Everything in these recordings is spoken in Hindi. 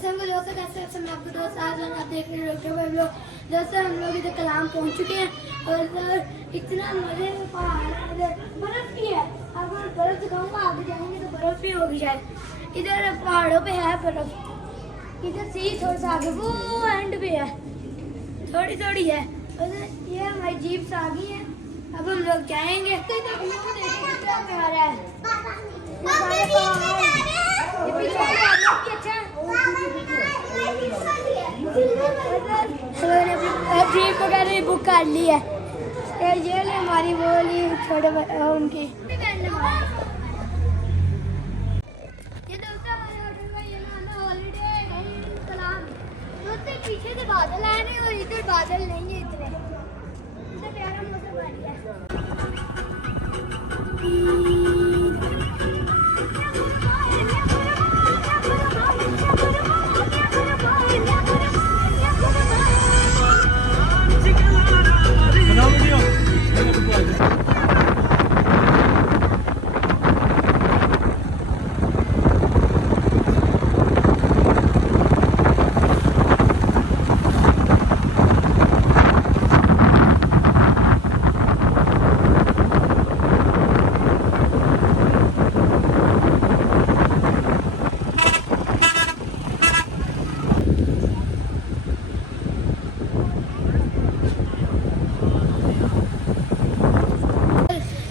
दोस्तों कैसे हैं मैं आपको दोस्त आज आप देख रहे हैं डॉक्टर भाई लोग। दोस्तों हम लोग इधर कलाम पहुंच चुके हैं और इधर इतना मजे में पहाड़ है, इधर बर्फ भी है। अब मैं बर्फ दिखाऊंगा, आगे जाएंगे तो बर्फ भी होगी शायद। इधर पहाड़ों पे है बर्फ, इधर से थोड़ा सा आगे वो एंड पे है, थोड़ी थोड़ी है। ये हमारी जीप से आ गई है, अब हम लोग जाएंगे। कितना प्यारा है, जीप वगैरह बुक कर ली है। ये ले हमारी वो ली छोटे उनकी ये दोस्तों हॉलीडे कलाम। दोस्तों पीछे से बादल आए नहीं और इधर बादल नहीं है, इतने प्यारा मौसम आ गया है।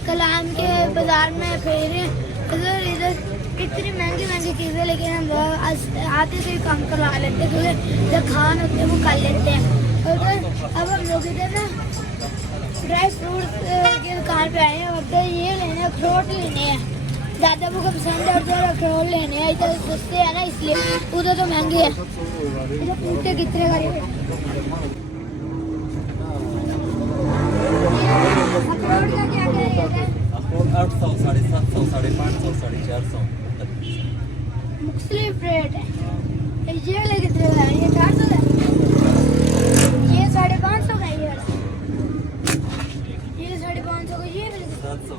कलाम के बाजार में फेरे इधर इधर कितनी महंगी महंगी चीज़ें, लेकिन हम आते से काम करवा लेते हैं क्योंकि जो खान होते हैं वो कर लेते हैं। और अब हम लोग इधर ना ड्राई फ्रूट की दुकान पे आए हैं। मतलब ये लेने अखरोट लेने हैं, ज़्यादा मुझे पसंद है। और अखरोट लेने हैं, इधर सस्ते हैं ना इसलिए, उधर तो महंगे है। इधर पूछते कितने का अखरोट का क्या क्या रेट है? 800, 750, 550, 450। मुख्तलिफ रेट है। ये ले कितने का है? ये 400 का, ये 550 का, ये 550 का, ये 700।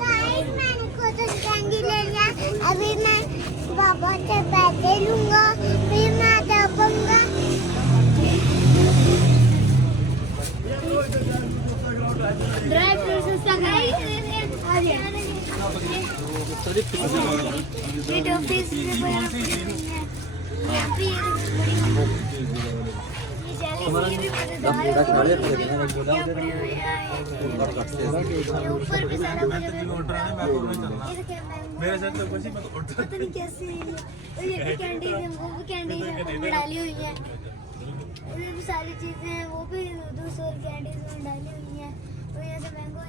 मैंने खुद कैंडी ले लिया। अभी मैं पापा से पैसे लूंगा, फिर मैं दबूंगा। ड्राई फ्रूट सस्ता का है। ये टॉफी से बड़ा मेरे साथ तो कुछ पता नहीं कैसे ये कैंडी वो भी कैंडी डाली हुई है, और ये भी सारी चीजें हैं वो भी 200 कैंडीज में डाली हुई हैं। तो यहाँ से मैंगो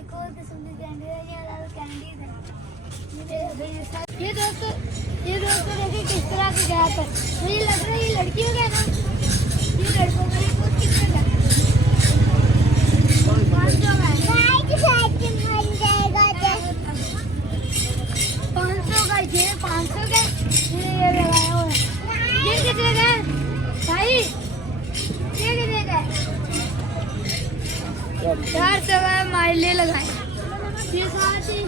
एक और किस्म की कैंडी है, ये ज़्यादा कैंडीज है। ये दोस्तों देखिए किस तरह के गैप है। मुझे लग रहा है ये लड़कियों का है ना, ये लड़कों का। ये कुछ कितने का है? 500 का है। 500 का, ये 500 का ये लगाया हुआ है। ये कितने का है भाई? ये कितने का है? 400 का हमारे लिए लगाए। ये साथ ही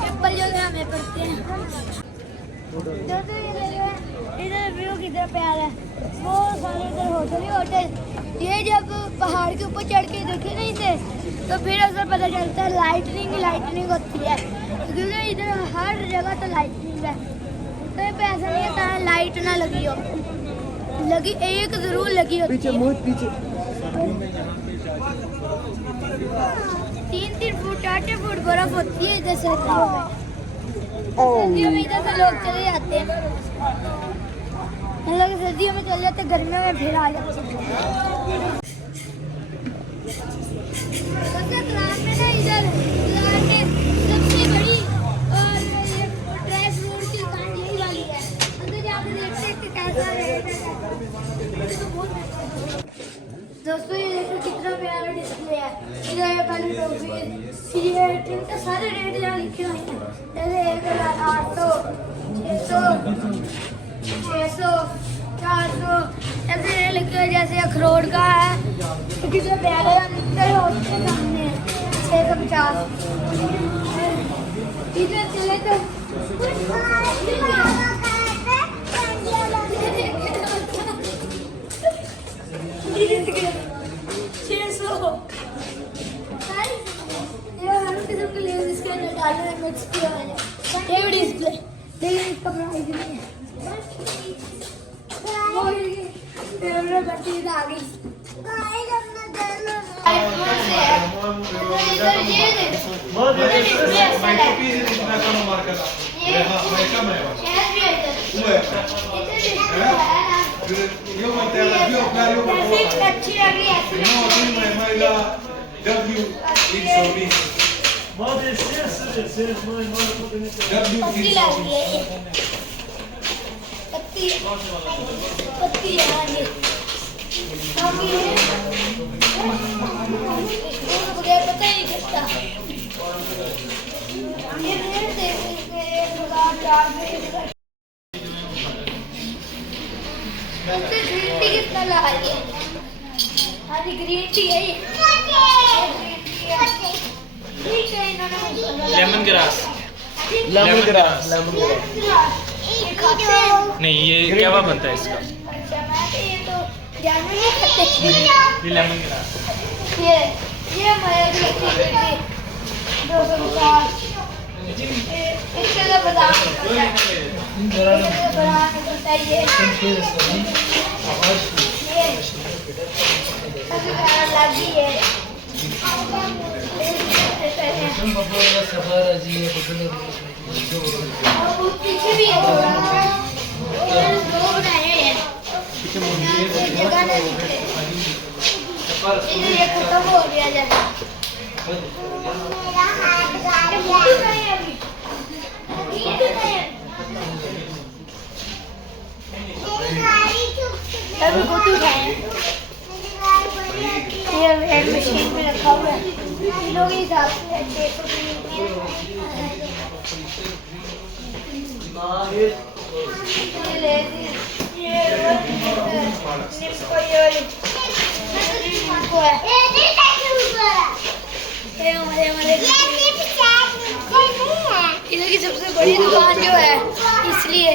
चप्पल जो है हमें पड़ते हैं। इधर व्यू कितना प्यारा है, वो सारे इधर होटल ही होटल। ये जब पहाड़ के ऊपर चढ़ के देखे नहीं थे तो फिर उसे पता चलता है लाइटनिंग होती है, क्योंकि इधर हर जगह तो लाइटनिंग है। तो ये पे ऐसा नहीं होता है लाइट ना लगी हो, लगी एक जरूर लगी होती है। पीछे 3-3 फुट 8 फुट बर्फ होती है इधर सर्दियों में इधर से लोग चले जाते हैं। हम लोग सर्दियों में चले जाते हैं, गर्मियों में फिर आ जाते हैं। कलाम में ना इधर सबसे बड़ी और ये ड्राई फ्रूट की दुकान यही वाली है। अंदर जाकर देखते हैं कि कैसा रेट है। दोस्तों ये देखो कितना प्यारा डिस्प्ले है। इधर वाली टॉफी, ये इनके सारे रेट यहाँ लिखे हुए हैं। जैसे 1800, 600, 400 ऐसे लिखे हुए। जैसे अखरोट का है तो कितना प्यारा लिखते हैं, उसके सामने 650। इधर चले तो ये भी डिस्प्ले लेकिन इसका प्राइस नहीं है वो फेवरेट बच्ची आ गई गाइस अपना दर्द आईफोन से है इधर ये देखो डिस्प्ले असल है ये शहर भी है इधर डिस्प्ले है ना Io con te la più caro जैसे अच्छी लग रही है ऐसी No, prima è mai la WXOB. पत्ती लग रही है ये पत्ती पत्ती है हाँ ये बाकी ये इसको तो बगैर पता ही नहीं चलता ये रेट देखते हैं 1000 उससे ग्रीन टी कितना ला रही है हाँ जी ग्रीन टी है ये ठीक है इन्होंने लेमन ग्रास Lemon grass. ये खाते हैं नहीं, ये क्या हुआ बनता है इसका? अच्छा मैं तो ये तो जानवर नहीं खाते ये लेमन ग्रास। ये हमारे लिए 250 इसके लिए बादाम निकलता है बादाम निकलता है ये सबसे प्यारा लागी है और वो पीछे भी है थोड़ा दो बनाए हैं जगह नहीं दिखते ये खत्म हो गया जगह मेरा हाथ गाड़ी मुट्ठी नहीं है अभी मुट्ठी नहीं है मेरी गाड़ी चुप अभी मुट्ठी खाए मेरी गाड़ी बड़ी होती है ये वेट मशीन में रखा हुआ है किलो के हिसाब से 600 ये ले ये निम्को ये वाली निम्को है ये नहीं ताकि ऊपर ये हमारे ये सिर्फ चार नहीं है इधर की सबसे बड़ी दुकान जो है इसलिए